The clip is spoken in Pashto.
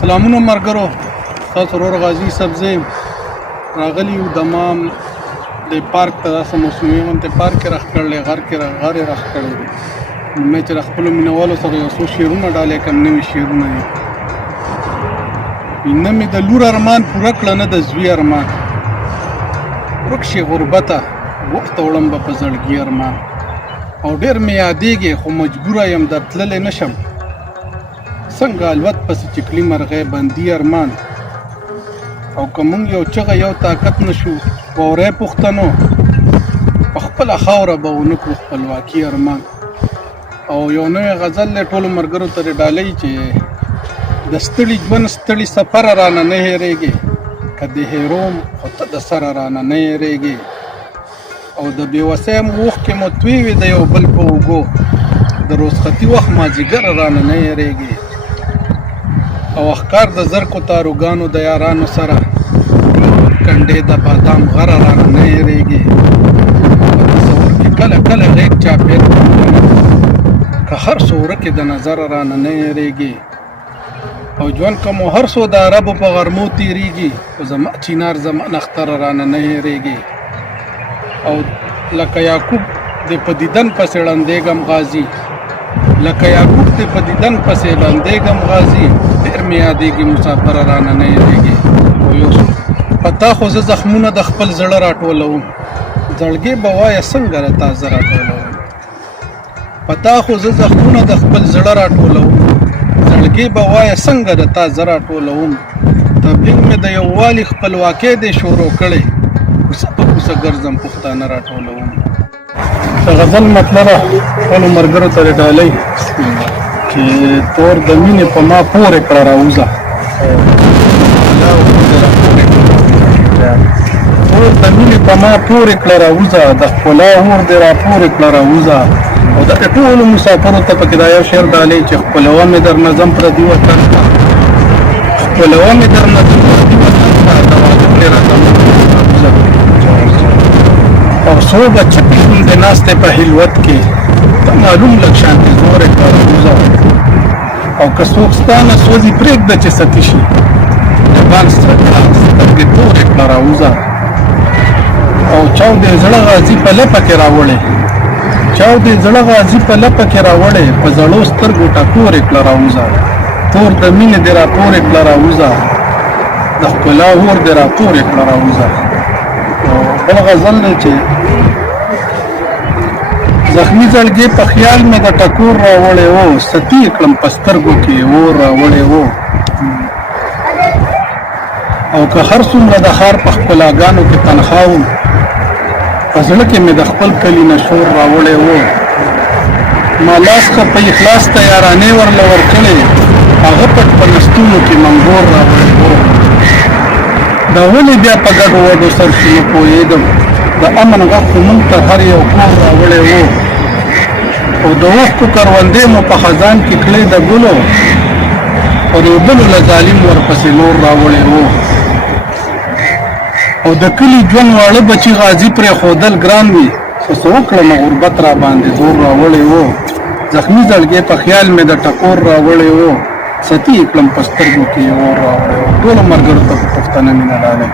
سلامونه ملګرو، تاسو ورور غازي سبزی راغلی یو دمام د پارک ته. داسې موسمي غونډې پارک کې راخ کړلی، غر کې غرې راخ کړی دی. مې چې د خپلو مینهوالو سره یو څو شعرونه ډالې کړم، نوي شعرونه دي. نه مې د لور ارمان پوره کړه، نه د زوی ارمان. ورک شي غربته وخته وړم به په زړګي ارمان. او ډېر مې یادېږي خو مجبوره یم در تللی نه شم. څنګه الوت پسې چکلي مرغۍ بندي ارمان. او که مونږ یو چغه یو طاقت نشو واورئ پښتنو، په خپله خاوره به ونه کړو خپلواکي ارمان. او یو نوی غزل دی ټولو ملګرو ته ډالۍ چې د ستړي ژوند ستړي سفر رانه نه هېرېږي، که د هېروم خو ته د سره رانه نه هېرېږي. او د بېوسۍ اوښکې مو توی وي د یو بل په اوږو، د رخصتي وخت مازدیګر رانه نه هېرېږي. او ښکار د زرکو تاروګانو د یارانو سره، کنډې د بادام غره رانه نه هېرېږي. په تصور کې کله کله غیږ چاپېر که هر څو ورکې د نظر رانه نه هېرېږي. او ژوند که مو هر څو د عربو په غرمو تېرېږي، خو زما چینار زما نختره رانه نه هېرېږي. او لکه یعقوب د په دیدن پسې ړندېږم غازي، لکه یعقوب د په دیدن پسې ړندېږم غازي. ډېر مې یادېږي مسافره رانه نه هېرېږي. او یو په تا خو زه زخمونه د خپل زړه راټولوم، زړګې به وایه څنګه له تا زه راټولوم. په تا خو زه زخمونه د خپل زړه راټولوم، زړګې به وایه څنګه د تا زه راټولوم. تبلیغ مې د یووالي خپلواکۍ دی شروع کړی، کوڅه په کوڅه ګرځم پښتانه راټولوم. د غزل مطلب ټولو ملګرو ته ډالۍ چې تور د مینې په ما پورې کړه راوځه، تور د مینې په ما پورې کړه راوځه، د ښکلا اور دې را پورې کړه راوځه. او د ټولو مسافرو ته پکې دا یو شعر ډالۍ چې خپلوه مې در نظم پردي وطن ته، خپلوه مې در نظم پردي وطن ته، د واده مې راته راوځه. او څو بچه پېژنې د ناستې په هلوت کې، ته معلوم لږ شانتې زورې کړه راوځه. او که څوک ستا نه سوځي پرېږده چې ستي شي، جبان سترګې تورې کړه راوځه. او چاو دې زړه غازي په لپه کې راوړې، چاو دې زړه غازي په لپه کې راوړې، په زړو سترګو ټکورې کړه راوځه. تور د مینې دې را پورې کړه راوځه، د ښکلا اور دې را پورې کړه راوځه. بل غزل دی چې زخمي زړګې په خیال مې د ټکور راوړی و، ستي کړم په سترګو کې اور راوړی و. او که هر څومره د ښار په ښکلاګانو کې تنخوا وم، په زړه کې مې د خپل کلي نه شور راوړی و. ما لاس ښه په اخلاص ته یارانې ورله ورکړې، هغه پټ په نستونو کې منګور راوړی و. دا ولې بیا په ګډو وډو سر کې نه پوهېږم، د امن غږ خو مونږ ته هر یو کور راوړی و. او د اوښکو کروندې مو په خزان کې کړې د ګلو، او د بلو له ظالم ورپسې نور راوړی و. او د کلي ژوند واړه بچي غازي پرېښودل ګران وي، خو څه وکړمه غربت را باندې زور راوړی و. زخمي زړګې په خیال مې د ټکور راوړی و، ستي یې کړم په سترګو کې یې اور راوړی و. ټولو ملګرو ته په پښتنه مینه ډالۍ.